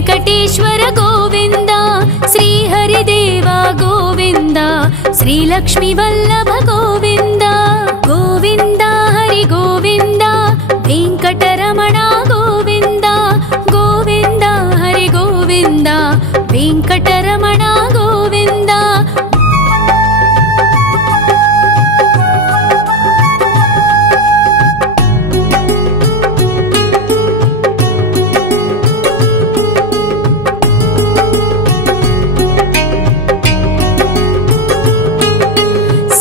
वेंकटेश्वर गोविंद श्रीहरिदेव गोविंद श्रीलक्ष्मी वल्लभ गोविंद गोविंद हरि गोविंद वेंकटरमण गोविंद गोविंद हरि गोविंद वेंकटरमण गोविंद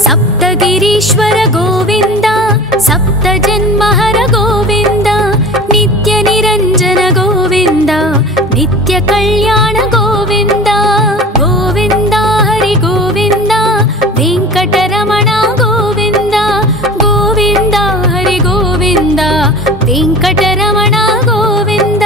सप्तगिरीश्वर गोविंद सप्तजन्महर गोविंद नित्य निरंजन गोविंद नित्य कल्याण गोविंद गोविंद हरि गोविंद वेंकटरमण गोविंद गोविंद हरि गोविंद वेंकटरमण गोविंद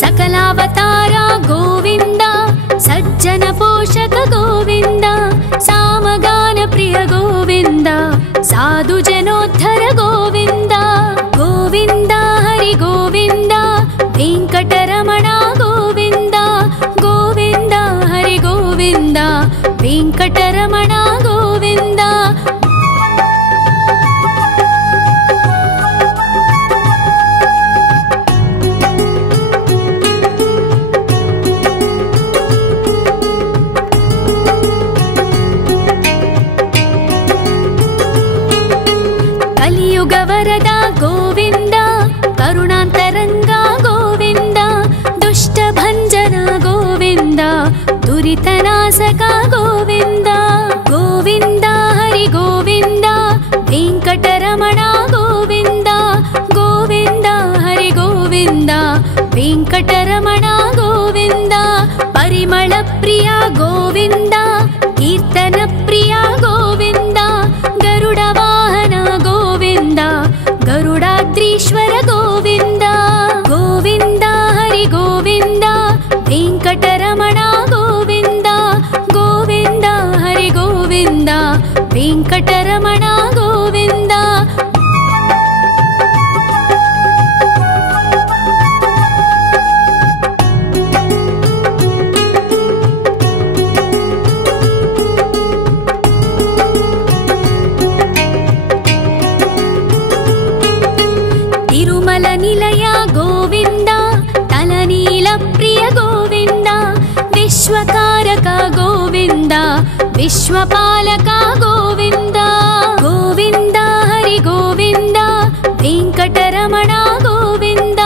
सकलावतारा गोविंद सज्जन पोषक गोविंद सामगान प्रिय गोविंद साधु जनोद्धर गोविंद गोविंद हरि गोविंद वेंकटरमण गोविंद गोविंद हरि गोविंद वेंकटरमण गोविंद कलियुगवरद गोविंद करुणांतरंग गोविंद दुष्टभंजन गोविंद दुरितनाशक गोविंद गोविंद हरि गोविंद वेंकटरमण गोविंद गोविंद हरि गोविंद वेंकटरमण गोविंद परिमल प्रिय गोविंद कीर्तन प्रिय गोविंद गरुड वाहन गोविंद गरुडाद्रीश्वर गोविंद गोविंद हरि गोविंद वेंकटरमण गोविंद गोविंद हरि गोविंद वेंकटरमण गोविंद तिरुमल निलय गोविंद तलनील प्रिय गोविंद विश्वकारक गोविंद विश्वपालक गोविंद गोविंद हरि गोविंद वेंकटरमण गोविंद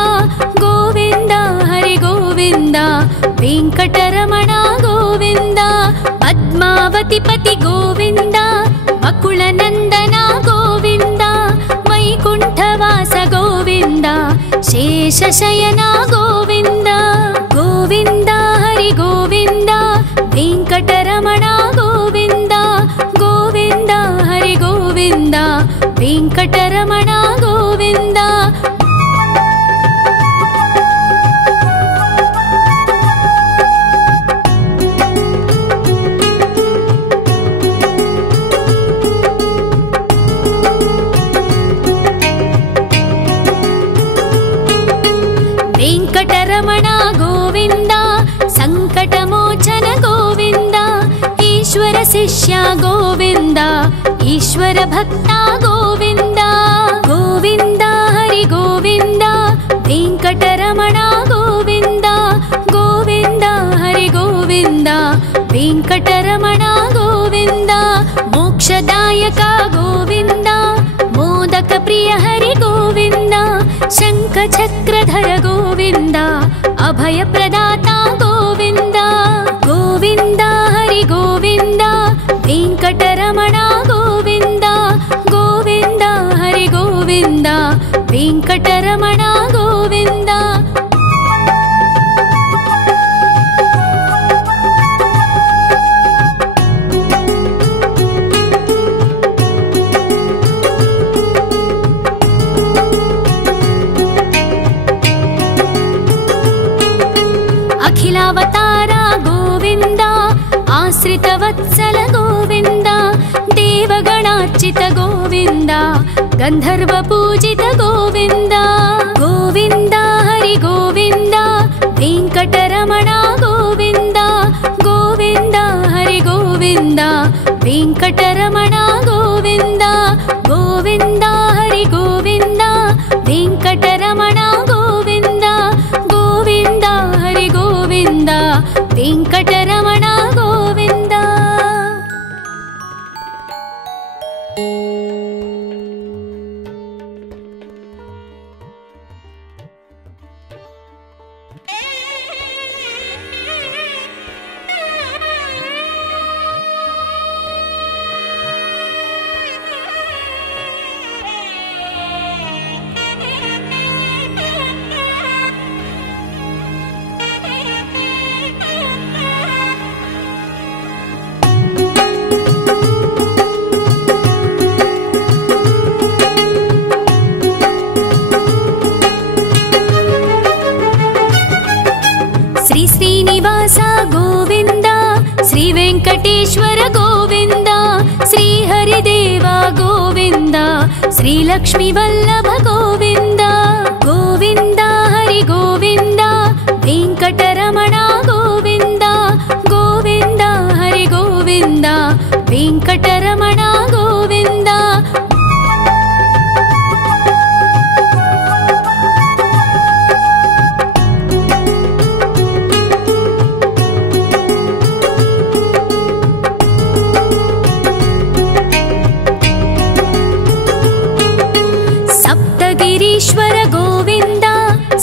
गोविंद हरि गोविंद वेंकटरमण गोविंद पद्मावती पति गोविंद वकुल नंदन गोविंद वैकुंठवास गोविंद शेषशयन गोविंद गोविंद हरि गोविंद वेंकटरमण गोविंद गोविंद हरि गोविंद वेंकटरमण गोविंद वेंकटरमण गोविंद संकटमोचन गोविंद ईश्वर शिष्य गोविंद ईश्वर भक्त गोविंद गोविंद हरि गोविंद वेंकटरमण गोविंद गोविंद हरि गोविंद वेंकटरमण गोविंद मोक्षदायक गोविंद मोदक प्रिय हरि गोविंद शंख चक्रधर गोविंद अभय प्रदाता गोविंद गोविंद हरि गोविंद वेंकटरमण गोविंद गोविंद हरि गोविंद वेंकटरमण गोविंद वत्सल गोविन्द देवगणार्चित गोविन्द गन्धर्व पूजित गोविन्द गोविन्द हरि गोविन्द वेङ्कटरमण गोविन्द गोविन्द हरि गोविन्द वेङ्कटरमण गोविन्द गोविन्द हरि गोविन्द वेङ्कटरमण गोविन्द गोविन्द हरि गोविन्द वेङ्कटरमण गोविन्द। श्रीनिवास गोविन्द श्री वेङ्कटेश्वर गोविन्द श्री हरिदेव गोविन्द श्री लक्ष्मी वल्लभ गोविन्द गोविन्द हरि गोविन्द वेङ्कटरमण गोविन्द गोविन्द हरि गोविन्द वेङ्कटरमण गोविन्द। ईश्वर गोविन्द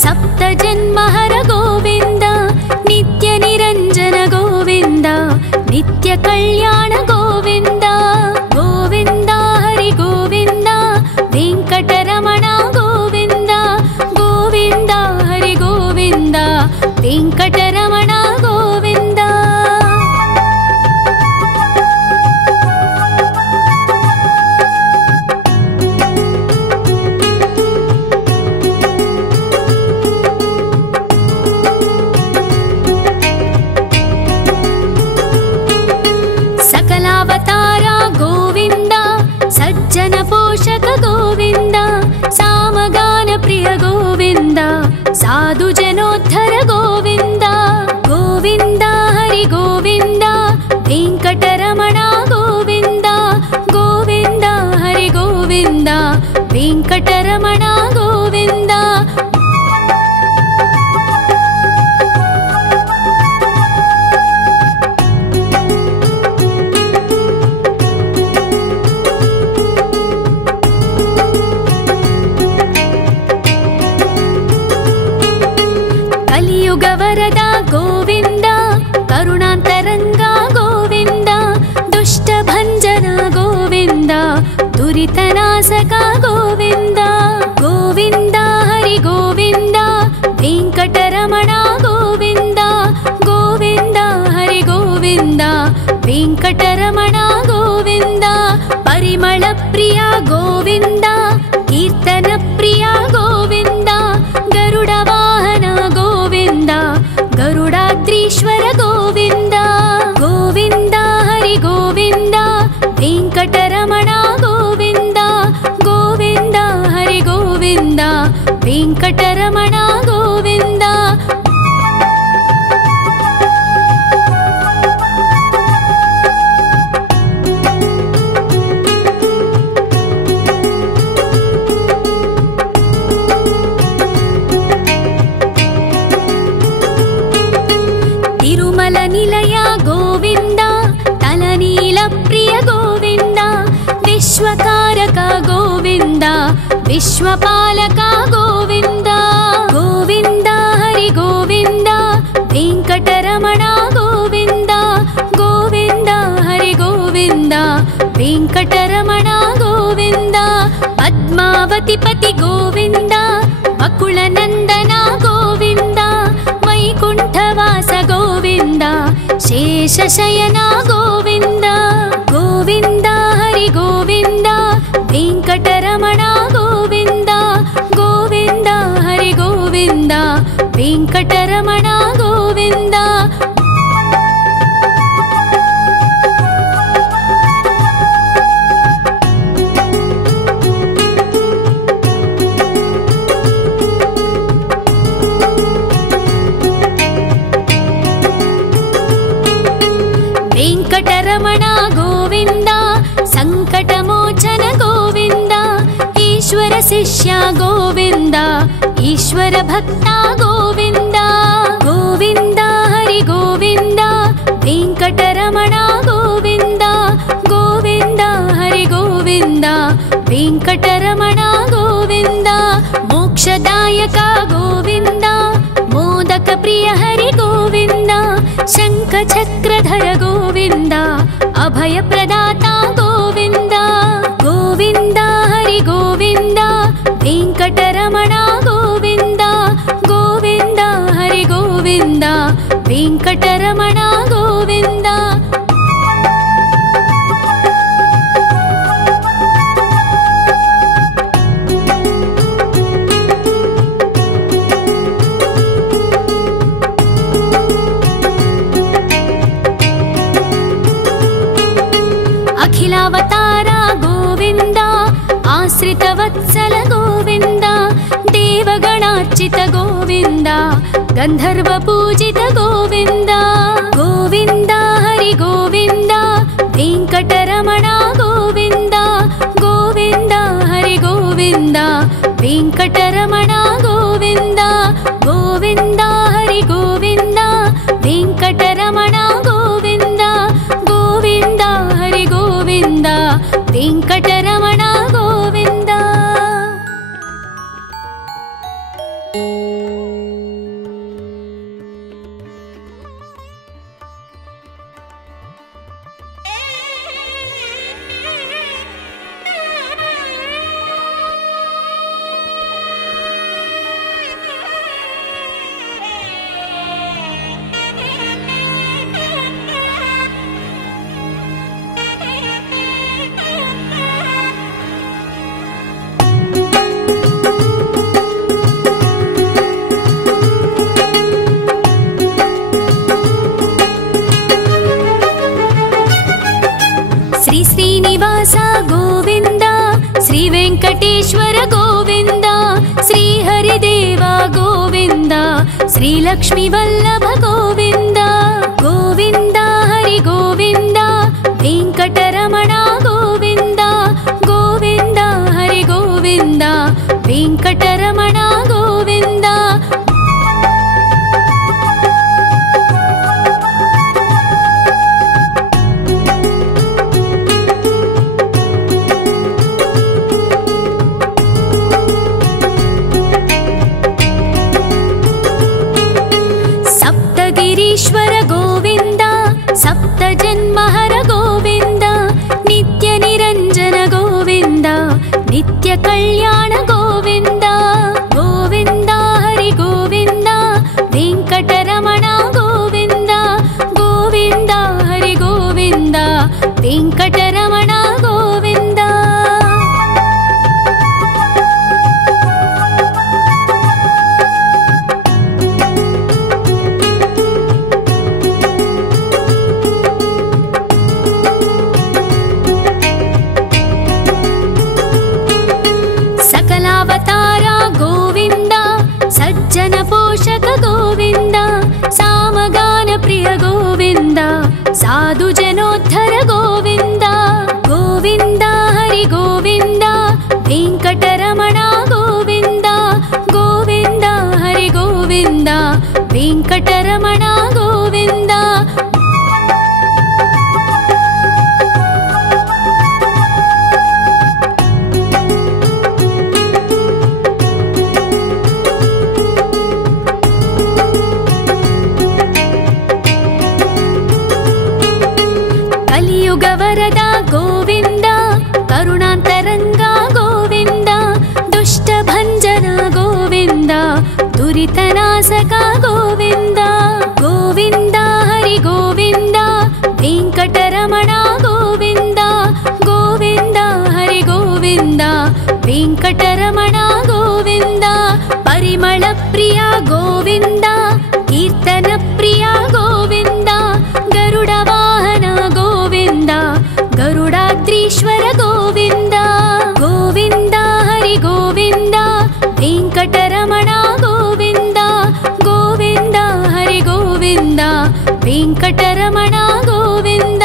सप्त जन्महर गोविन्द नित्य निरञ्जन गोविन्द नित्य कल्याण गोविन्द गोविन्द हरि गोविन्द वेङ्कटरमण गोविन्द गोविन्द हरि गोविन्द वेङ्कटरमण गोविन्द। सज्जन पोषक गोविन्द सामगान प्रिय गोविन्द साधु जनोद्धर गोविन्द गोविन्द हरि गोविन्द वेङ्कटरमण गोविन्द गोविन्द हरि गोविन्द वेङ्कटरमण गोविन्द। कलियुगवरद गोविन्द करुणान्तरङ्ग गोविन्द दुष्टभञ्जन गोविन्द दुरितनाशक गोविन्द गोविन्द हरि गोविन्द वेङ्कटरमण गोविन्द गोविन्द हरि गोविन्द वेङ्कटरमण गोविन्द। परिमल प्रिय गोविन्द कीर्तन प्रिय गोविन्द गरुड वाहन गोविन्द गरुडाद्रीश्वर गोविन्द गोविन्द हरि गोविन्द वेङ्कटरमण गोविन्द गोविन्द हरि गोविन्द वेङ्कटरमण गोविन्द। तिरुमल निलय गोविन्द तलनील प्रिय गोविन्द विश्वकारक गोविन्द विश्वपालक गोविन्द गोविन्द हरि गोविन्द वेङ्कटरमण गोविन्द गोविन्द हरि गोविन्द वेङ्कटरमण गोविन्द। पद्मावतिपति गोविन्द वकुलनन्दन गोविन्द वैकुण्ठवास गोविन्द शेषशयन गोविन्द गोविन्द हरि गोविन्द वेङ्कटरमण गोविन्द गोविन्द हरि गोविन्द वेङ्कटरमण गोविन्द। ವೆಂಕಟರಮಣ ಗೋವಿಂದ ಸಂಕಟಮೋಚನ ಗೋವಿಂದ ಈಶ್ವರ ಶಿಷ್ಯ ಗೋವಿಂದ ಈಶ್ವರ ಭಕ್ತ ಗೋವಿಂದ ಗೋವಿಂದ ಹರಿ ಗೋವಿಂದ ವೆಂಕಟರಮಣ ಗೋವಿಂದ ಗೋವಿಂದ ಹರಿ ಗೋವಿಂದ ವೆಂಕಟರಮಣ ಗೋವಿಂದ ಮೋಕ್ಷದಾಯಕ ಗೋವಿಂದ ಮೋದಕ ಪ್ರಿಯ ಹರಿ ಗೋವಿಂದ ಶಂಖ ಚಕ್ರಧರ ಗೋವಿಂದ ಅಭಯ ಪ್ರದಾತ ಗೋವಿಂದ ಗೋವಿಂದ ಹರಿ ಗೋವಿಂದ ವೆಂಕಟರಮಣ ಗೋವಿಂದ ಗೋವಿಂದ ಹರಿ ಗೋವಿಂದ ವೆಂಕಟರಮಣ ಗೋವಿಂದ ಅಖಿಲಾವತಾರ ಗೋವಿಂದ ಆಶ್ರಿತವತ್ಸಲ ಗೋವಿಂದ ದೇವಗಣಾರ್ಚಿತ ಗೋವಿಂದ ಗಂಧರ್ವ ಪೂಜಿತ ಗೋವಿಂದ ಗೋವಿಂದ ಹರಿ ಗೋವಿಂದ ವೆಂಕಟರಮಣ ಗೋವಿಂದ ಗೋವಿಂದ ಹರಿ ಗೋವಿಂದ ವೆಂಕಟರಮಣ ಗೋವಿಂದ ಗೋವಿಂದ ಹರಿ ಗೋವಿಂದ ವೆಂಕಟರಮಣ ಗೋವಿಂದ ಗೋವಿಂದ ಹರಿ ಗೋವಿಂದ ವೆಂಕಟರಮಣ ಗೋವಿಂದ ಶ್ರೀ ಶ್ರೀನಿವಾಸ ಗೋವಿಂದ ಶ್ರೀ ವೆಂಕಟೇಶ್ವರ ಗೋವಿಂದ ಶ್ರೀ ಹರಿದೇವ ಗೋವಿಂದ ಶ್ರೀ ಲಕ್ಷ್ಮೀ ವಲ್ಲಭ ಗೋವಿಂದ ಗೋವಿಂದ ಹರಿ ಗೋವಿಂದ ವೆಂಕಟರಮಣ ಗೋವಿಂದ ಗೋವಿಂದ ಹರಿ ಗೋವಿಂದ ವೆಂಕಟರಮಣ ಗೋವಿಂದ ಸಪ್ತಗಿರೀಶ್ವರ ಗೋವಿಂದ ಸಪ್ತ ಜನ್ಮಹರ ಗೋವಿಂದ ನಿತ್ಯ ನಿರಂಜನ ಗೋವಿಂದ ನಿತ್ಯ ಕಲ್ಯಾಣ ಗೋವಿಂದ ಗೋವಿಂದ ಹರಿ ಗೋವಿಂದ ವೆಂಕಟರಮಣ ಗೋವಿಂದ ಗೋವಿಂದ ಹರಿ ಗೋವಿಂದ ವೆಂಕಟರಮಣ ಗೋವಿಂದ ಸಕಲಾವತಾರ ಗೋವಿಂದ ಸಜ್ಜನ ಪೋಷಕ ಗೋವಿಂದ ಸಾಮಗಾನ ಪ್ರಿಯ ಗೋವಿಂದ ಸಾಧು ಜನೋದ್ಧರ ಗೋವಿಂದ ಗೋವಿಂದ ಹರಿ ಗೋವಿಂದ ವೆಂಕಟರಮಣ ಗೋವಿಂದ ಗೋವಿಂದ ಹರಿ ಗೋವಿಂದ ವೆಂಕಟರಮಣ ಗೋವಿಂದ ಕಲಿಯುಗ ವರದ ಗೋವಿಂದ ಕರುಣಾಂತರಂಗ ಗೋವಿಂದ ದುಷ್ಟ ಭಂಜನ ಗೋವಿಂದ ದುರಿತನಾಶಕ ಗೋವಿಂದ ಗೋವಿಂದ ಹರಿ ಗೋವಿಂದ ವೆಂಕಟರಮಣ ಗೋವಿಂದ ಗೋವಿಂದ ಹರಿ ಗೋವಿಂದ ವೆಂಕಟರಮಣ ಗೋವಿಂದ ಪರಿಮಳ ಪ್ರಿಯ ಗೋವಿಂದ ಕೀರ್ತನ ಪ್ರಿಯ ಗೋವಿಂದ ಗರುಡ ವಾಹನ ಗೋವಿಂದ ಗರುಡಾದ್ರೀಶ್ವರ ಗೋವಿಂದ ಗೋವಿಂದ ಹರಿ ಗೋವಿಂದ ವೆಂಕಟರಮಣ ಗೋವಿಂದ ಗೋವಿಂದ ಹರಿ ಗೋವಿಂದ ವೆಂಕಟರಮಣ ಗೋವಿಂದ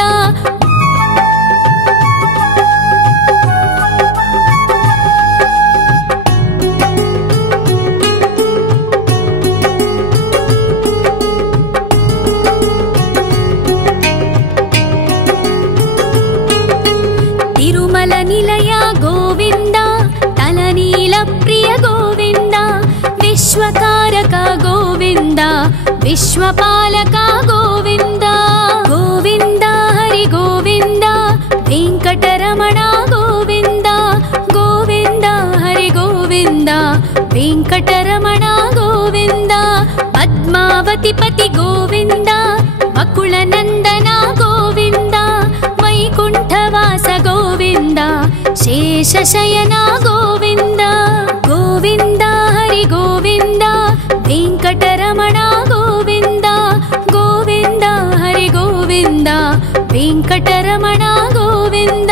प्रिय गोविन्द विश्वकारक गोविन्द विश्वपालक गोविन्द गोविन्द हरि गोविन्द वेङ्कटरमण गोविन्द गोविन्द हरि गोविन्द वेङ्कटरमण गोविन्द पद्मावतिपति गोविन्द वकुलनन्दन गोविन्द वैकुण्ठवास गोविन्द शेषशयन गोविन्द गोविन्द हरि गोविन्द वेङ्कटरमण गोविन्द गोविन्द हरि गोविन्द वेङ्कटरमण गोविन्द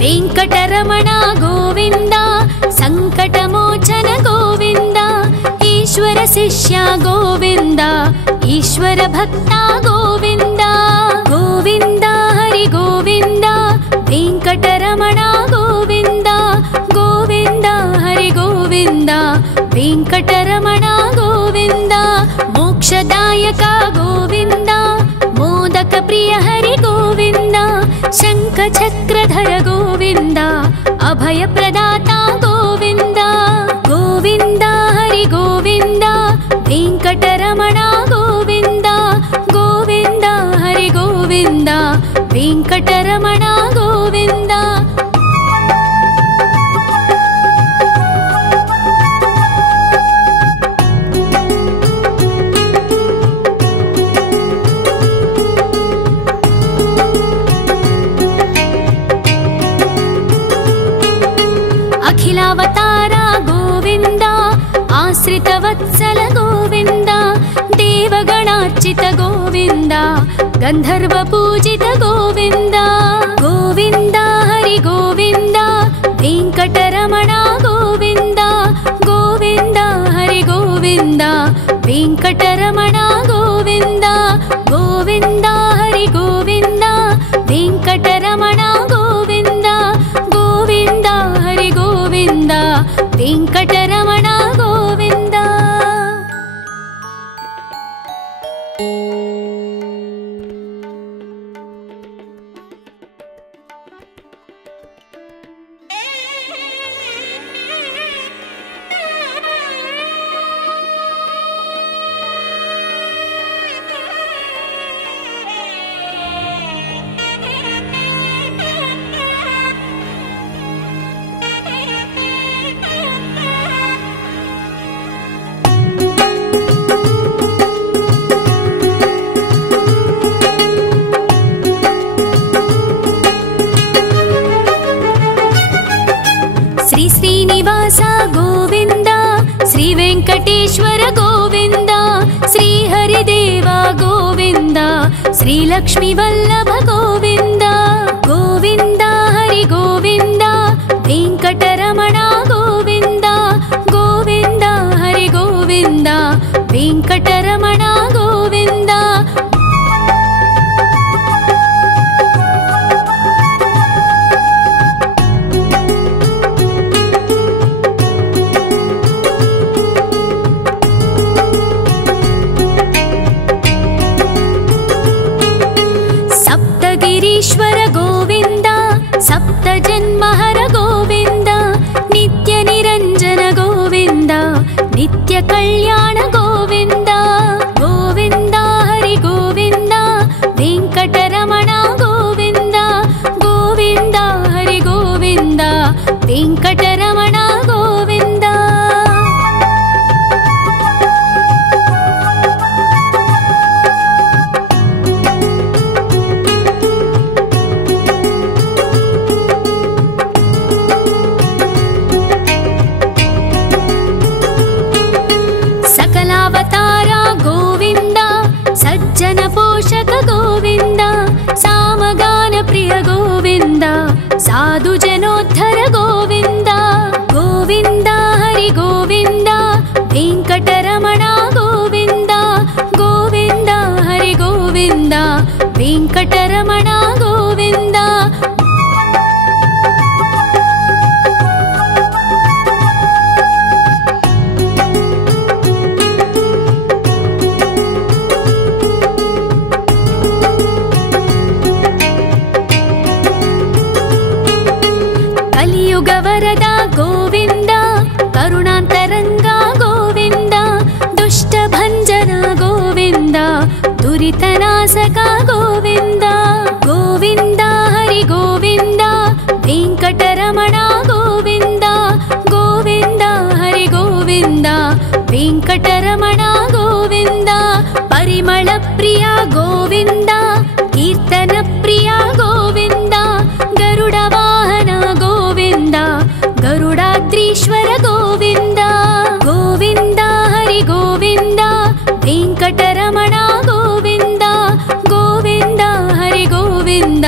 वेङ्कटरमण गोविन्द सङ्कटमोचन गोविन्द ईश्वर शिष्य गोविन्द ईश्वर भक्त गोविन्द गोविन्द हरि गोविन्द वेङ्कटरमण गोविन्द गोविन्द हरि गोविन्द वेङ्कटरमण गोविन्द मोक्षदायक गोविन्द मोदक प्रिय हरि गोविन्द शङ्खचक्रधर गोविन्द अभयप्रदाता गोविन्द गोविन्द हरि गोविन्द वेङ्कटरमण गोविन्द गोविन्द हरि गोविन्द वेङ्कटरमण गोविन्द अखिलावतार गोविन्द आश्रितवत्सल गोविन्द देवगणार्चित गोविन्द गन्धर्वपूजित गोविन्द गोविन्द हरि गोविन्द वेङ्कटरमण गोविन्द गोविन्द हरि गोविन्द वेङ्कटरमण गोविन्द गोविन्द हरि गोविन्द वेङ्कटरमण गोविन्द गोविन्द हरि गोविन्द वेङ्कटरमण गोविन्द श्रीनिवास गोविन्द श्री वेङ्कटेश्वर गोविन्द श्री हरिदेव गोविन्द श्री लक्ष्मीवल्लभ गोविन्द गोविन्द हरि गोविन्द वेङ्कटरमण गोविन्द गोविन्द हरि गोविन्द वेङ्कटरमण गोविन्द ईश्वर गोविन्द सप्तजन्महर गोविन्द नित्य निरञ्जन गोविन्द नित्य कल्याण गोविन्द गोविन्द हरि गोविन्द वेङ्कटरमण गोविन्द गोविन्द हरि गोविन्द वेङ्कटरमण गोविन्द पोषक गोविन्द सामगान प्रिय गोविन्द साधु जनोद्धर गोविन्द गोविन्द हरि गोविन्द वेङ्कटरमण गोविन्द गोविन्द हरि गोविन्द वेङ्कटरमण गोविन्द दुरितनाशक गोविन्द गोविन्द हरि गोविन्द वेङ्कटरमण गोविन्द गोविन्द हरि गोविन्द वेङ्कटरमण गोविन्द परिमल प्रिय गोविन्द कीर्तन प्रिय गोविन्द गरुड वाहन गोविन्द गरुडाद्रीश्वर गोविन्द गोविन्द हरि गोविन्द वेङ्कटरमण गोविन्द गोविन्द हरि गोविन्द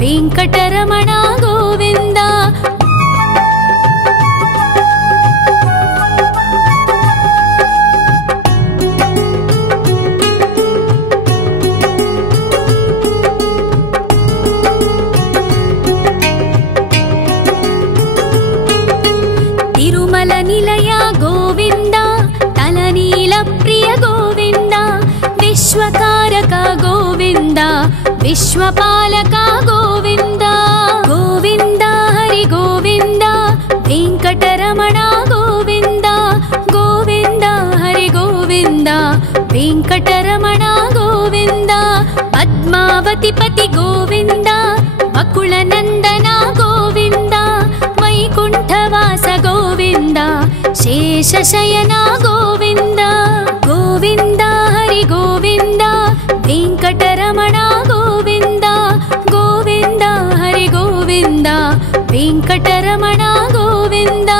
वेङ्कटरमण गोविन्द तिरुमल निलय गोविन्द तलनील प्रिय गोविन्द विश्वकारक गोविन्द विश्वपालक गोविन्द गोविन्द हरि गोविन्द वेङ्कटरमण गोविन्द गोविन्द हरि गोविन्द वेङ्कटरमण गोविन्द पद्मावती पति गोविन्द वकुलनन्दन गोविन्द वैकुण्ठवास गोविन्द शेषशयन गोविन्द गोविन्द हरि गोविन्द वेङ्कटरमण गोविन्द गोविन्द हरि गोविन्द वेङ्कटरमण गोविन्द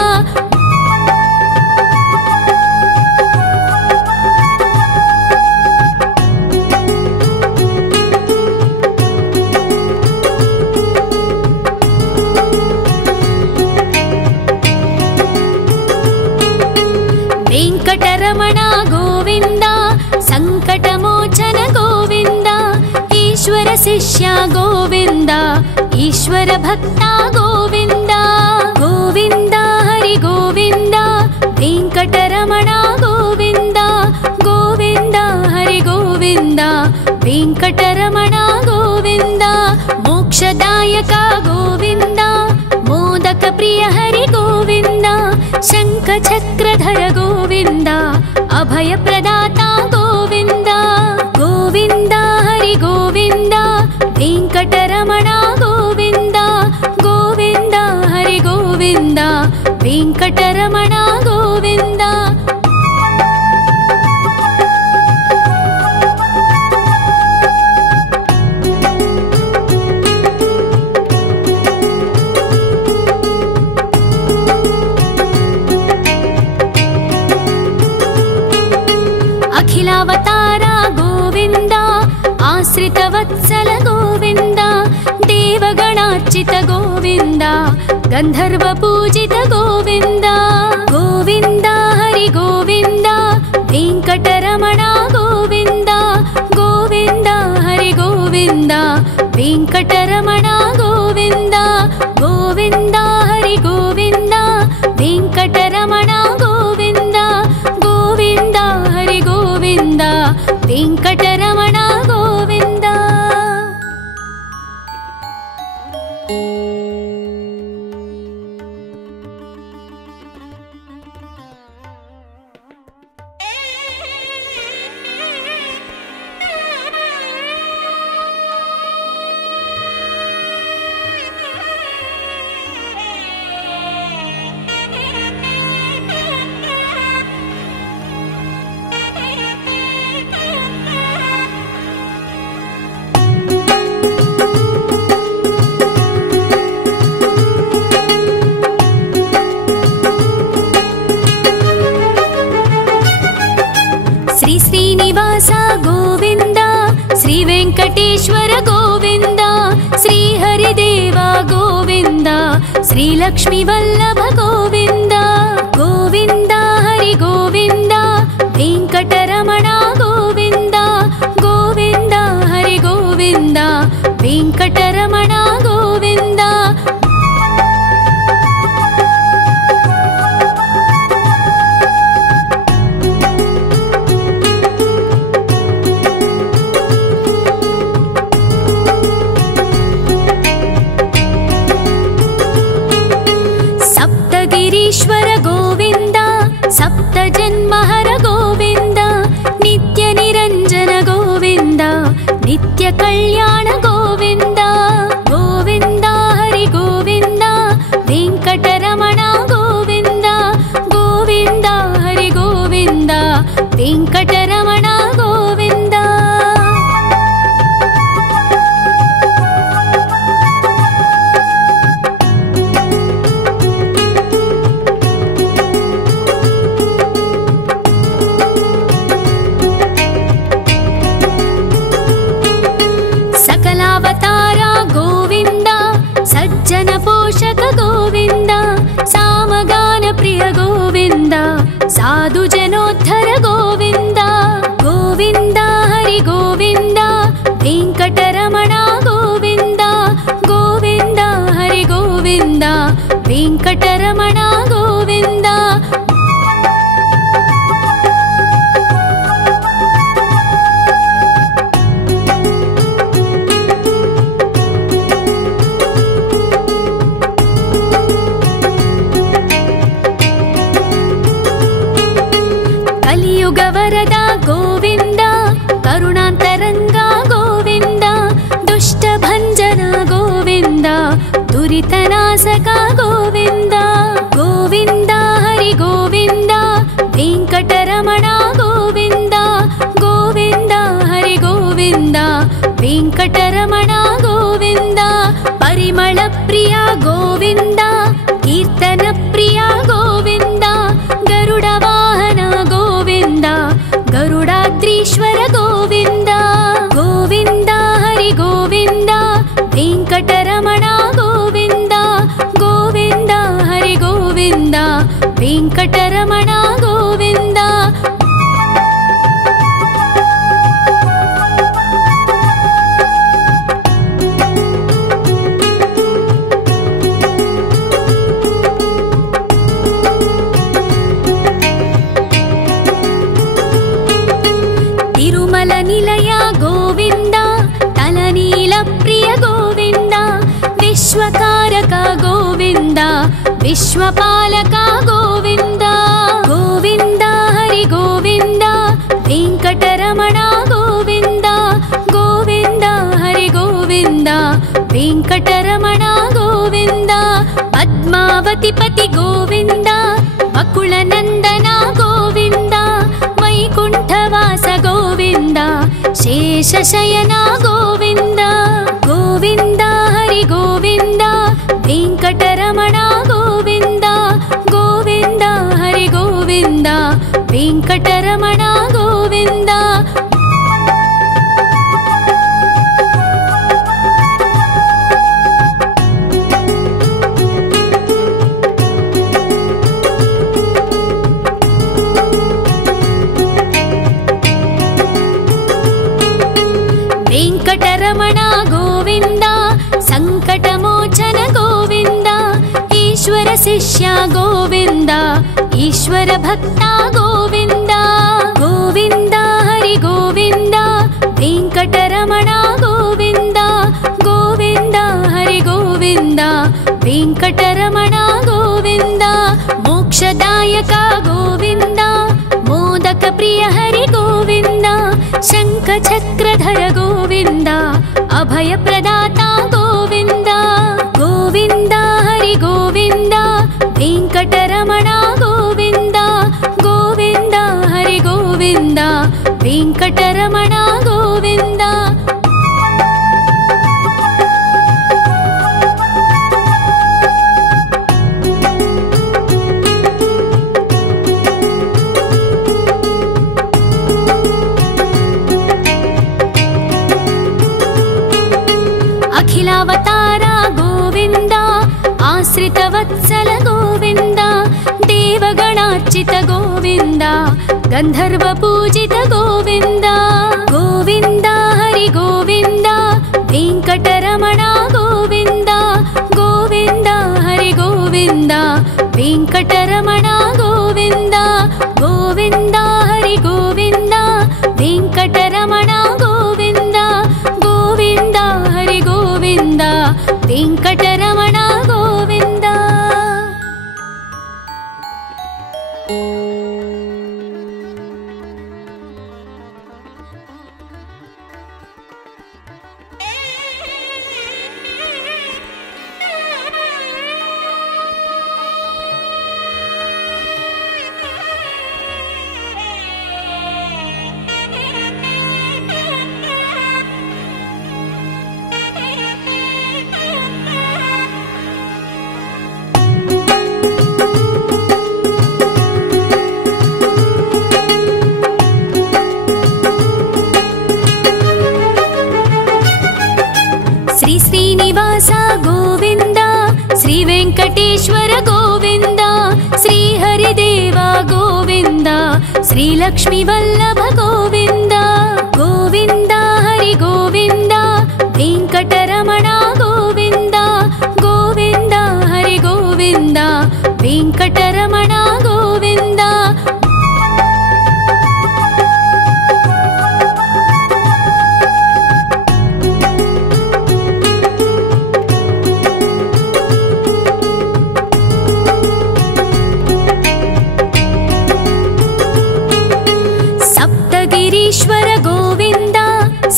वेङ्कटरमण गोविन्द सङ्कटमोचन गोविन्द ईश्वर शिष्य गोविन्द ईश्वर भक्त गोविन्द गोविन्द हरि गोविन्द वेङ्कटरमण गोविन्द गोविन्द हरि गोविन्द वेङ्कटरमण गोविन्द मोक्षदायक गोविन्द मोदक प्रिय हरि गोविन्द शङ्खचक्रधर गोविन्द अभयप्रदाता गोविन्द गोविन्द हरि गोविन्द वेङ्कटरमण गोविन्द गोविन्द हरि गोविन्द वेङ्कटरमण गोविन्द अखिलावतार गोविन्द आश्रितवत्सल गोविन्द देवगणार्चित गोविन्द गन्धर्व पूजित गोविन्द गोविन्द हरि गोविन्द वेङ्कटरमण गोविन्द गोविन्द हरि गोविन्द वेङ्कटरमण गोविन्द गोविन्द हरि गोविन्द वेङ्कटरमण गोविन्द गोविन्द हरि गोविन्द वेङ्कटरमण गोविन्द श्रीनिवास गोविन्द श्री वेङ्कटेश्वर गोविन्द श्री हरिदेव गोविन्द श्री लक्ष्मी वल्लभ गोविन्द गोविन्द हरि गोविन्द वेङ्कटरमण गोविन्द गोविन्द हरि गोविन्द वेङ्कटरमण गोविन्द ईश्वर गोविन्द सप्त जन्महर गोविन्द नित्य निरञ्जन गोविन्द कल्याण गोविन्द गोविन्द हरि गोविन्द वेङ्कटरमण गोविन्द गोविन्द हरि गोविन्द वेङ्कटरमण गोविन्द। सकलावतार गोविन्द सज्जन पोषक गोविन्द सामगान प्रिय गोविन्द साधु जनोद्धर गोविन्द गोविन्द हरि गोविन्द वेङ्कटरमण गोविन्द गोविन्द हरि गोविन्द वेङ्कटरमण गोविन्द। कलियुगवरद गोविन्द करुणान्तरङ्ग गोविन्द दुष्टभञ्जन गोविन्द दुरितनाशक गोविन्द गोविन्द हरि गोविन्द वेङ्कटरमण गोविन्द गोविन्द हरि गोविन्द वेङ्कटरमण गोविन्द। परिमल प्रिय गोविन्द कीर्तन प्रिय गोविन्द गरुड वाहन गोविन्द गरुडाद्रीश्वर गोविन्द गोविन्द हरि गोविन्द वेङ्कटरमण गोविन्द गोविन्द हरि गोविन्द वेङ्कटरमण गोविन्द। तिरुमल निलय गोविन्द तलनील प्रिय गोविन्द विश्वकारक गोविन्द विश्वपालक गोविन्द गोविन्द हरि गोविन्द वेङ्कटरमण गोविन्द गोविन्द हरि गोविन्द वेङ्कटरमण गोविन्द। पद्मावती पति गोविन्द वकुलनन्दन गोविन्द वैकुण्ठवास गोविन्द शेषशयन गोविन्द गोविन्द हरि गोविन्द वेङ्कटरमण गोविन्द गोविन्द हरि गोविन्द वेङ्कटरमण गोविन्द। वेङ्कटरमण गोविन्द सङ्कटमोचन गोविन्द ईश्वर शिष्य गोविन्द ईश्वर भक्त गोविन्द गोविन्द हरि गोविन्द वेङ्कटरमण गोविन्द गोविन्द हरि गोविन्द वेङ्कटरमण गोविन्द। मोक्षदायक गोविन्द मोदक प्रिय हरि गोविन्द शङ्खचक्रधर गोविन्द अभयप्रदाता गोविन्द गोविन्द हरि गोविन्द वेङ्कटरमण गोविन्द गोविन्द हरि गोविन्द वेङ्कटरमण गोविन्द। अखिलावतार गोविन्द आश्रितवत्सल गोविन्द देवगणार्चित गोविन्द गन्धर्व पूजित गोविन्द गोविन्द हरि गोविन्द वेङ्कटरमण गोविन्द गोविन्द हरि गोविन्द वेङ्कटरमण गोविन्द गोविन्द हरि गोविन्द वेङ्कटरमण गोविन्द गोविन्द हरि गोविन्द वेङ्कटरमण गोविन्द। ಶ್ರೀನಿವಾಸ ಗೋವಿಂದ, ಶ್ರೀ ವೆಂಕಟೇಶ್ವರ ಗೋವಿಂದ, ಶ್ರೀ ಹರಿದೇವ ಗೋವಿಂದ, ಶ್ರೀ ಲಕ್ಷ್ಮೀ ವಲ್ಲಭ ಗೋವಿಂದ. ಗೋವಿಂದ ಹರಿ ಗೋವಿಂದ, ವೆಂಕಟರಮಣ ಗೋವಿಂದ, ಗೋವಿಂದ ಹರಿ ಗೋವಿಂದ, ವೆಂಕಟರಮಣ ಗೋವಿಂದ. ಸಪ್ತಗಿರೀಶ್ವರ ಗೋವಿಂದ,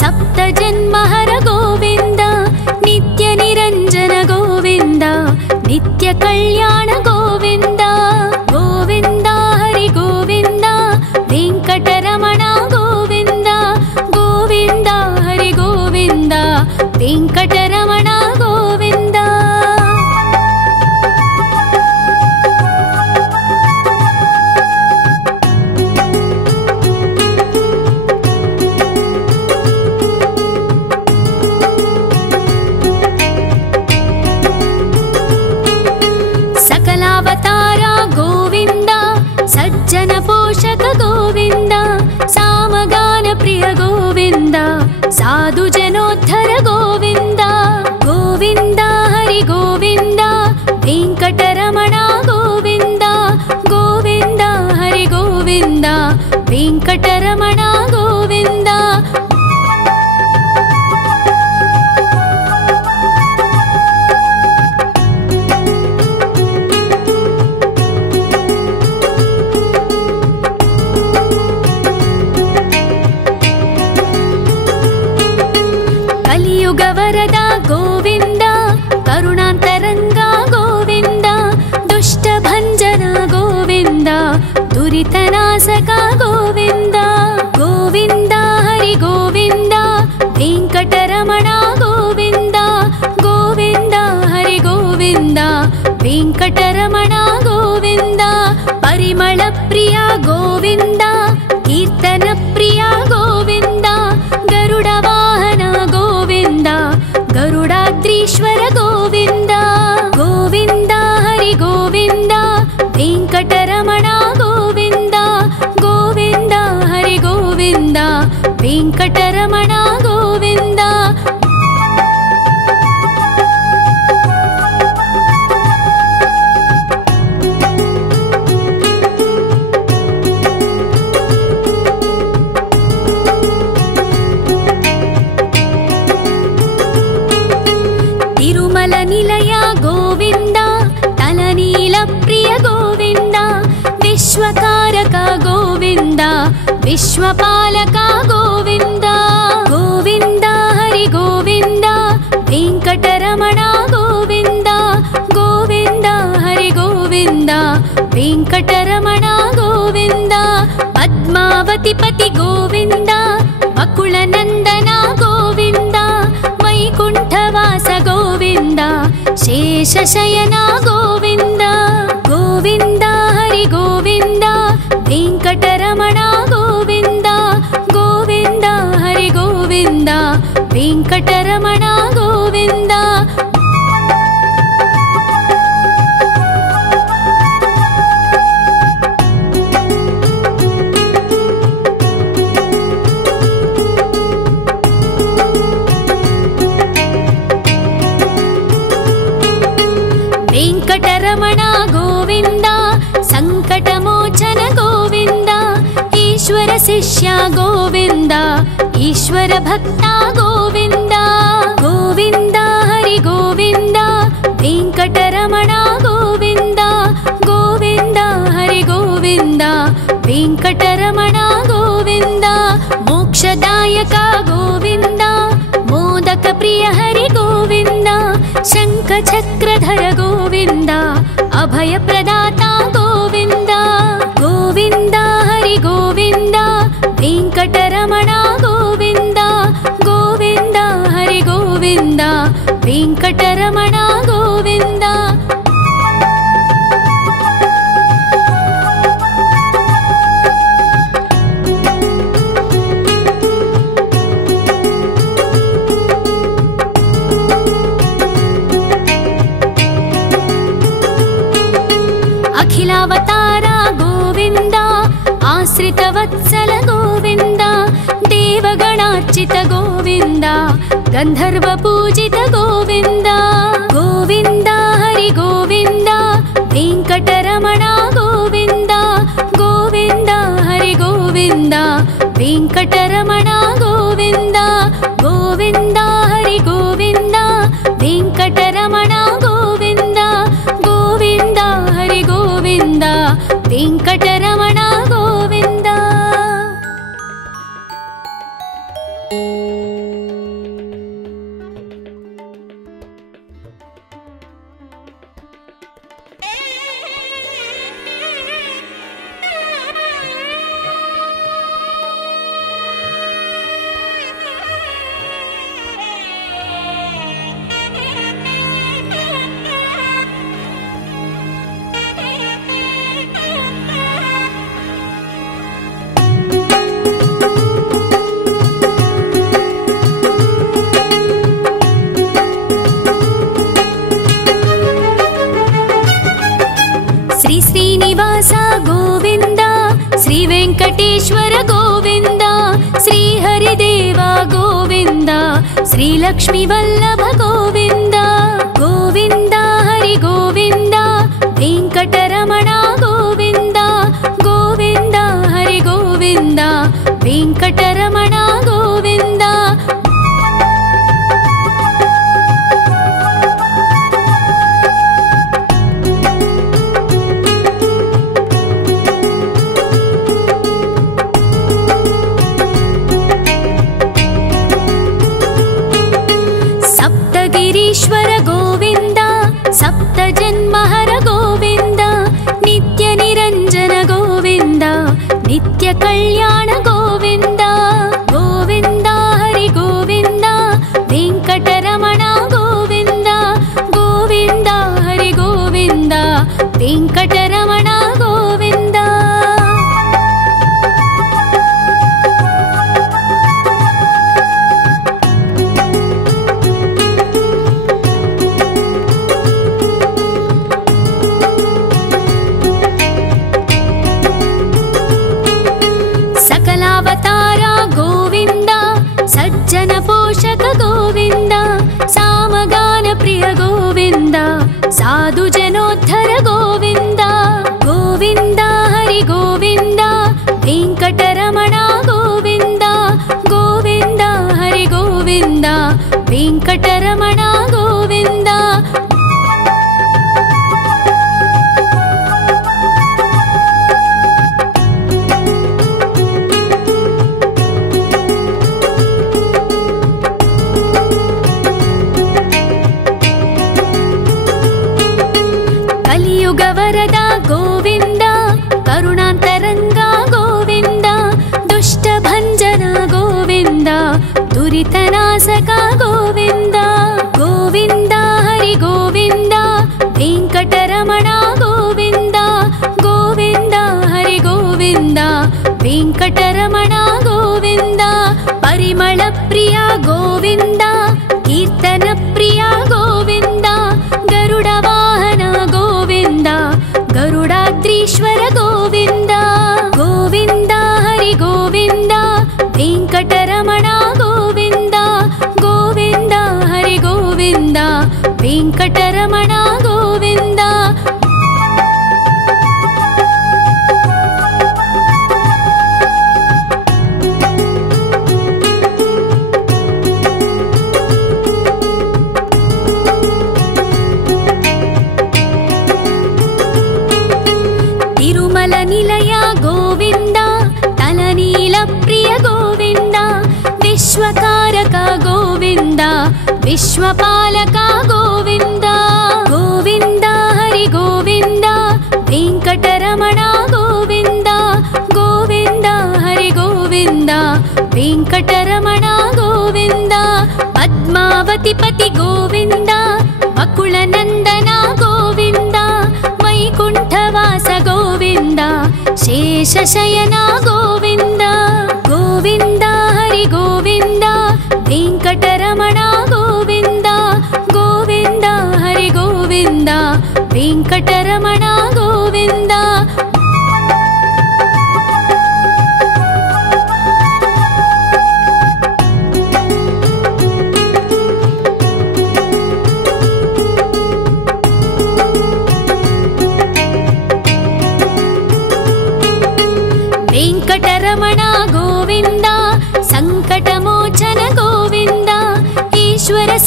ಸಪ್ತ ಜನ್ಮಹರ ಗೋವಿಂದ, ನಿತ್ಯ ನಿರಂಜನ ಗೋವಿಂದ, ನಿತ್ಯ ಕಲ್ಯಾಣ ಗೋವಿಂದ. ಗೋವಿಂದ ಹರಿ ಗೋವಿಂದ, ವೆಂಕಟರಮಣ ಗೋವಿಂದ, ಗೋವಿಂದ ಹರಿ ಗೋವಿಂದ, ವೆಂಕಟರಮಣ ಗೋವಿಂದ. ಸಕಲಾವತಾರ ಗೋವಿಂದ, ಸಜ್ಜನ ಪೋಷಕ ಗೋವಿಂದ, ಸಾಮಗಾನ ಪ್ರಿಯ ಗೋವಿಂದ, ಸಾಧು ಜನೋದ್ಧರ ಗೋವಿಂದ. ಗೋವಿಂದ ಹರಿ ಗೋವಿಂದ, ವೆಂಕಟರಮಣ ಗೋವಿಂದ, ಗೋವಿಂದ ಹರಿ ಗೋವಿಂದ, ವೆಂಕಟರಮಣ ಗೋವಿಂದ. ಕಲಿಯುಗ ವರದ ಗೋವಿಂದ, ಕರುಣಾಂತರಂಗ ಗೋವಿಂದ, ದುಷ್ಟ ಭಂಜನ ಗೋವಿಂದ, ದುರಿತನಾಶಕ ಗೋವಿಂದ. ಗೋವಿಂದ ಹರಿ ಗೋವಿಂದ, ವೆಂಕಟರಮಣ ಗೋವಿಂದ, ಗೋವಿಂದ ಹರಿ ಗೋವಿಂದ, ವೆಂಕಟರಮಣ ಗೋವಿಂದ. ಪರಿಮಳ ಪ್ರಿಯ ಗೋವಿಂದ, ಕೀರ್ತನ ಪ್ರಿಯ ಗೋವಿಂದ, ಗರುಡ ವಾಹನ ಗೋವಿಂದ, ಗರುಡಾದ್ರೀಶ್ವರ ಗೋವಿಂದ. ಗೋವಿಂದ ಹರಿ ಗೋವಿಂದ, ವೆಂಕಟರಮಣ ಗೋವಿಂದ, ಗೋವಿಂದ ಹರಿ ಗೋವಿಂದ, ವೆಂಕಟರಮಣ ಗೋವಿಂದ. ತಿರುಮಲ ನಿಲಯ ಗೋವಿಂದ, ತಲನೀಲ ಪ್ರಿಯ ಗೋವಿಂದ, ವಿಶ್ವಕಾರಕ ಗೋವಿಂದ, ವಿಶ್ವಪಾಲಕ ಗೋವಿಂದ. ಗೋವಿಂದ ಹರಿ ಗೋವಿಂದ, ವೆಂಕಟರಮಣ ಗೋವಿಂದ, ಗೋವಿಂದ ಹರಿ ಗೋವಿಂದ, ವೆಂಕಟರಮಣ ಗೋವಿಂದ. ಪದ್ಮಾವತಿ ಪತಿ ಗೋವಿಂದ, ವಕುಳ ನಂದನ ಗೋವಿಂದ, ವೈಕುಂಠವಾಸ ಗೋವಿಂದ, ಶೇಷಶಯನ ಗೋವಿಂದ. ಗೋವಿಂದ ಹರಿ ಗೋವಿಂದ, ವೆಂಕಟರಮಣ ಗೋವಿಂದ, ಗೋವಿಂದ ಹರಿ ಗೋವಿಂದ, ವೆಂಕಟರಮಣ ಗೋವಿಂದ. ವೆಂಕಟರಮಣ ಗೋವಿಂದ, ಸಂಕಟಮೋಚನ ಗೋವಿಂದ, ಈಶ್ವರ ಶಿಷ್ಯ ಗೋವಿಂದ, ಈಶ್ವರ ಭಕ್ತ ಗೋವಿಂದ. ಗೋವಿಂದ ಹರಿ ಗೋವಿಂದ, ವೆಂಕಟರಮಣ ಗೋವಿಂದ, ಗೋವಿಂದ ಹರಿ ಗೋವಿಂದ, ವೆಂಕಟರಮಣ ಗೋವಿಂದ. ಮೋಕ್ಷದಾಯಕ ಗೋವಿಂದ, ಮೋದಕ ಪ್ರಿಯ ಹರಿ ಗೋವಿಂದ, ಶಂಖ ಚಕ್ರಧರ ಗೋವಿಂದ, ಅಭಯ ಪ್ರದಾತ ಗೋವಿಂದ. ಗೋವಿಂದ ಹರಿ ಗೋವಿಂದ, ವೆಂಕಟರಮಣ ಗೋವಿಂದ, ಗೋವಿಂದ ಹರಿ ಗೋವಿಂದ, ವೆಂಕಟರಮಣ ಗೋವಿಂದ. वत्सल गोविन्द देवगणार्चित गोविन्द गन्धर्व पूजित गोविन्द गोविन्द हरि गोविन्द वेङ्कटरमण गोविन्द गोविन्द हरि गोविन्द वेङ्कटरमण गोविन्द गोविन्द हरि गोविन्द वेङ्कटरमण गोविन्द गोविन्द हरि गोविन्द वेङ्कटरमण गोविन्द। श्रीनिवास गोविन्द श्री वेङ्कटेश्वर गोविन्द श्री हरिदेव गोविन्द श्री लक्ष्मी वल्लभ गोविन्द गोविन्द हरि गोविन्द वेङ्कटरमण गोविन्द गोविन्द हरि गोविन्द वेङ्कटरमण गोविन्द। ईश्वर गोविन्द सप्त जन्महर गोविन्द नित्य निरञ्जन गोविन्द नित्य कल्याण गोविन्द गोविन्द हरि गोविन्द वेङ्कटरमण गोविन्द गोविन्द हरि गोविन्द वेङ्कटरमण गोविन्द। सकलावतारा गोविन्द सज्जन पोषक गोविन्द सामगान प्रिय गोविन्द साधु जनोद्धर गोविन्द गोविन्द हरि गोविन्द वेङ्कटरमण गोविन्द गोविन्द हरि गोविन्द वेङ्कटरमण गोविन्द। कलियुगवरद गोविन्द करुणान्तरङ्ग गोविन्द दुष्टभञ्जन गोविन्द दुरितनाशक गोविन्द गोविन्द हरि गोविन्द वेङ्कटरमण गोविन्द गोविन्द हरि गोविन्द वेङ्कटरमण गोविन्द। परिमल प्रिय गोविन्द कीर्तन प्रिय गोविन्द गरुड वाहन गोविन्द गरुडाद्रीश्वर गोविन्द गोविन्द हरि गोविन्द वेङ्कटरमण गोविन्द गोविन्द हरि गोविन्द वेङ्कटरमण गोविन्द। तिरुमल निलय गोविन्द तलनील प्रिय गोविन्द विश्वकारक गोविन्द विश्वपालक गोविन्द गोविन्द हरि गोविन्द वेङ्कटरमण गोविन्द गोविन्द हरि गोविन्द वेङ्कटरमण गोविन्द। पद्मावतिपति गोविन्द वकुलनन्दन गोविन्द वैकुण्ठवास गोविन्द शेषशयन गोविन्द गोविन्द हरि गोविन्द वेङ्कटरमण गोविन्द गोविन्द हरि गोविन्द वेङ्कटरमण गोविन्द।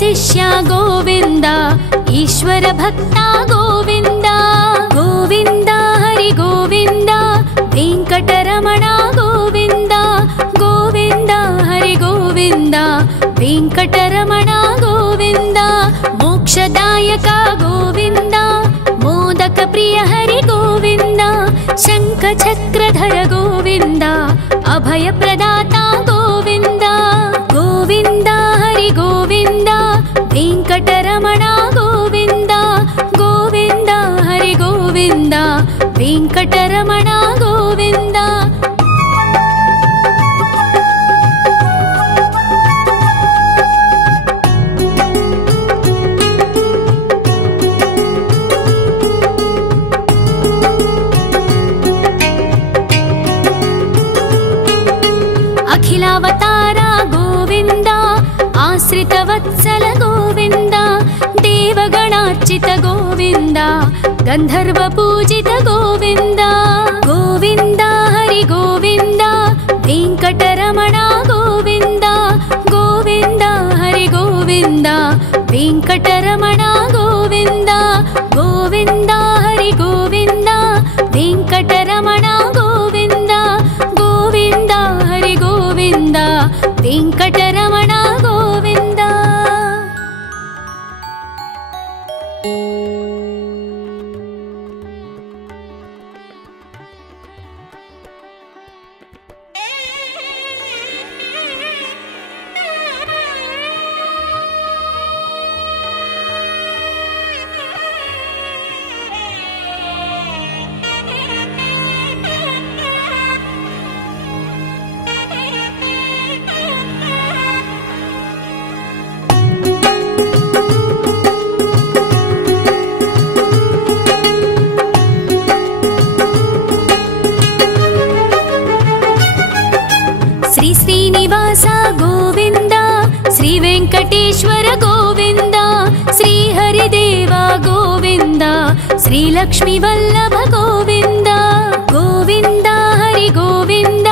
ಶಿಷ್ಯ ಗೋವಿಂದ ಈಶ್ವರ ಭಕ್ತ ಗೋವಿಂದ ಗೋವಿಂದ ಹರಿ ಗೋವಿಂದ ವೆಂಕಟರಮಣ ಗೋವಿಂದ ಗೋವಿಂದ ಹರಿ ಗೋವಿಂದ ವೆಂಕಟರಮಣ ಗೋವಿಂದ ಮೋಕ್ಷದಾಯಕ ಗೋವಿಂದ ಮೋದಕ ಪ್ರಿಯ ಹರಿ ಗೋವಿಂದ ಶಂಖ ಚಕ್ರಧರ ಗೋವಿಂದ ಅಭಯ ಪ್ರದಾತ ಗೋವಿಂದ ಗೋವಿಂದ ಹರಿ ಗೋವಿಂದ ವೆಂಕಟರಮಣ ಗೋವಿಂದ ಗೋವಿಂದ ಹರಿ ಗೋವಿಂದ ವೆಂಕಟರಮಣ ಗೋವಿಂದ ಅಖಿಲಾವತಾರ ಗೋವಿಂದ ಆಶ್ರಿತವತ್ಸಲ ಗೋವಿಂದ ದೇವಗಣಾರ್ಚಿತ ಗೋವಿಂದ ಗಂಧರ್ವ ಪೂಜಿತ ಗೋವಿಂದ ಗೋವಿಂದ ಹರಿ ಗೋವಿಂದ ವೆಂಕಟರಮಣ ಗೋವಿಂದ ಗೋವಿಂದ ಹರಿ ಗೋವಿಂದ ವೆಂಕಟರಮಣ ಗೋವಿಂದ ಗೋವಿಂದ ಹರಿ ಗೋವಿಂದ ವೆಂಕಟರಮಣ ಗೋವಿಂದ ಗೋವಿಂದ ಹರಿ ಗೋವಿಂದ ವೆಂಕಟರಮಣ ಗೋವಿಂದ ಶ್ರೀ ಶ್ರೀನಿವಾಸ ಗೋವಿಂದ ಶ್ರೀ ವೆಂಕಟೇಶ್ವರ ಗೋವಿಂದ ಶ್ರೀ ಹರಿದೇವ ಗೋವಿಂದ ಶ್ರೀ ಲಕ್ಷ್ಮೀ ವಲ್ಲಭ ಗೋವಿಂದ ಗೋವಿಂದ ಹರಿ ಗೋವಿಂದ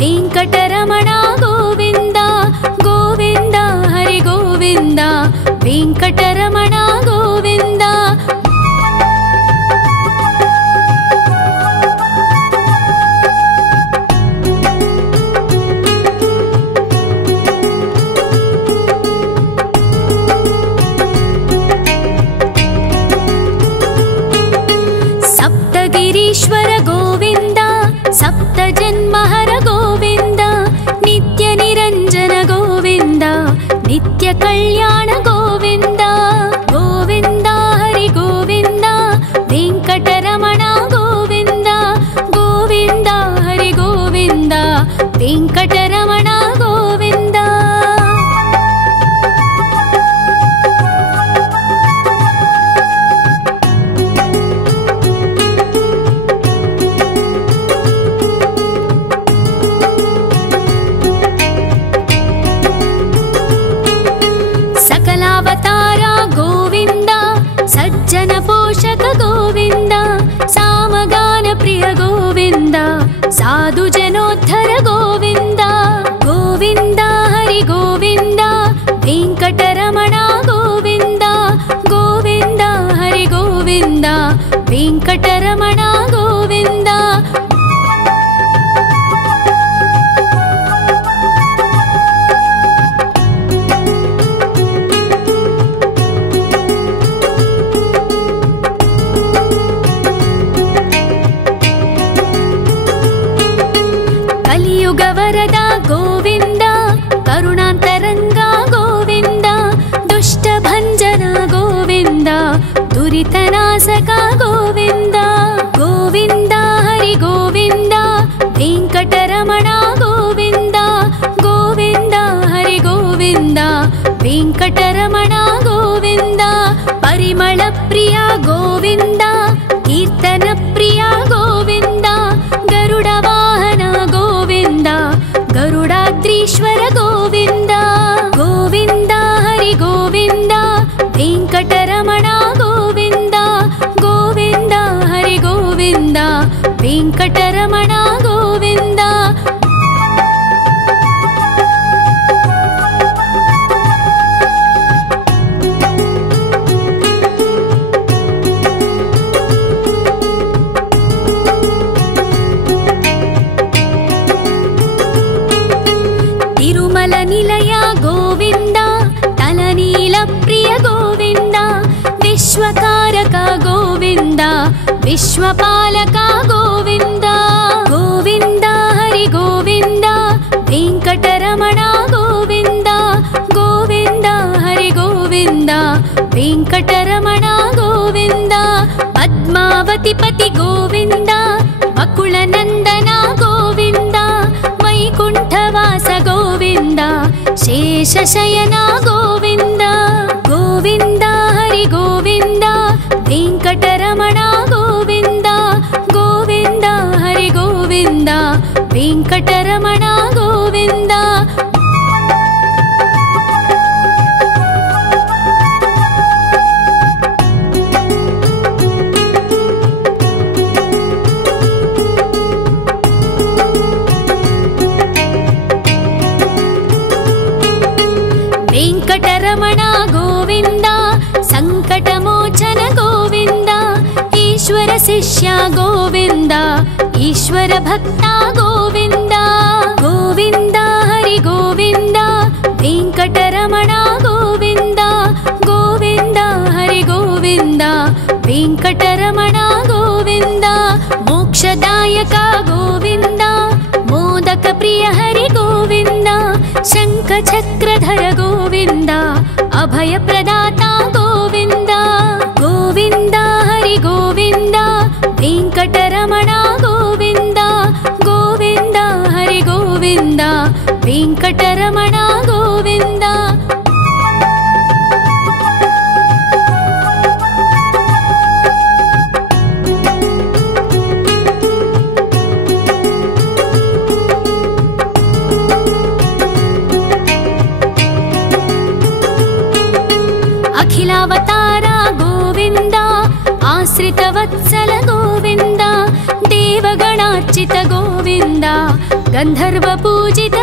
ವೆಂಕಟರಮಣ ಗೋವಿಂದ ಗೋವಿಂದ ಹರಿ ಗೋವಿಂದ ವೆಂಕಟರಮಣ ಗೋವಿಂದ ಸಪ್ತಗಿರೀಶ್ವರ ಗೋವಿಂದ ಸಪ್ತ ಜನ್ಮಹರ ಗೋವಿಂದ ನಿತ್ಯ ನಿರಂಜನ ಗೋವಿಂದ ನಿತ್ಯ ಕಲ್ಯಾಣ ಗೋವಿಂದ ಗೋವಿಂದ ಹರಿ ಗೋವಿಂದ ವೆಂಕಟರಮಣ ಗೋವಿಂದ ಗೋವಿಂದ ಹರಿ ಗೋವಿಂದ ವೆಂಕಟರಮಣ ಗೋವಿಂದ ಸಕಲಾವತಾರ ಗೋವಿಂದ ಸಜ್ಜನ ಪೋಷಕ ಗೋವಿಂದ ಸಾಮಗಾನ ಪ್ರಿಯ ಗೋವಿಂದ ಸಾಧು ಜನೋದ್ಧರ ಗೋವಿಂದ ಗೋವಿಂದ ಹರಿ ಗೋವಿಂದ ವೆಂಕಟರಮಣ ಗೋವಿಂದ ಗೋವಿಂದ ಹರಿ ಗೋವಿಂದ ವೆಂಕಟರಮಣ ಗೋವಿಂದ ಕಲಿಯುಗ ವರದ ಗೋವಿಂದ ಕರುಣಾಂತರಂಗ ಗೋವಿಂದ ದುಷ್ಟ ಭಂಜನ ಗೋವಿಂದ ದುರಿತನಾಶಕ ಗೋವಿಂದ ಗೋವಿಂದ ಹರಿ ಗೋವಿಂದ ವೆಂಕಟರಮಣ ಗೋವಿಂದ ಗೋವಿಂದ ಹರಿ ಗೋವಿಂದ ವೆಂಕಟರಮಣ ಗೋವಿಂದ ಪರಿಮಳ ಪ್ರಿಯ ಗೋವಿಂದ ಕೀರ್ತನ ಪ್ರಿಯ ಗೋವಿಂದ ಗರುಡ ವಾಹನ ಗೋವಿಂದ ಗರುಡಾದ್ರೀಶ್ವರ ಗೋವಿಂದ ಗೋವಿಂದ ಹರಿ ಗೋವಿಂದ ವೆಂಕಟರಮಣ ಗೋವಿಂದ ಗೋವಿಂದ ಹರಿ ಗೋವಿಂದ ವೆಂಕಟರಮಣ ಗೋವಿಂದ विश्वकारक गोविन्द विश्वपालक गोविन्द गोविन्द हरि गोविन्द वेङ्कटरमण गोविन्द गोविन्द हरि गोविन्द वेङ्कटरमण गोविन्द पद्मावतिपति गोविन्द वकुलनन्दन गोविन्द वैकुण्ठवास गोविन्द शेषशयन गोविन्द गोविन्द हरि गोविन्द वेङ्कटरमण गोविन्द गोविन्द हरि गोविन्द वेङ्कटरमण गोविन्द वेङ्कटरमण गोविन्द सङ्कटमोचन गोविन्द ईश्वर शिष्य गोविन्द ईश्वर भक्त गोविन्द गोविन्द हरि गोविन्द वेङ्कटरमण गोविन्द गोविन्द हरि गोविन्द वेङ्कटरमण गोविन्द मोक्षदायक गोविन्द मोदक प्रिय हरि गोविन्द शङ्खचक्रधर गोविन्द अभयप्रदाता गोविन्द गोविन्द हरि गोविन्द वेङ्कटरमण गोविन्द गोविन्द हरि गोविन्द वेङ्कटरमण गोविन्द अखिलावतार गोविन्द आश्रितवत्सल गोविन्द देवगणार्चित गोविन्द गन्धर्वपूजित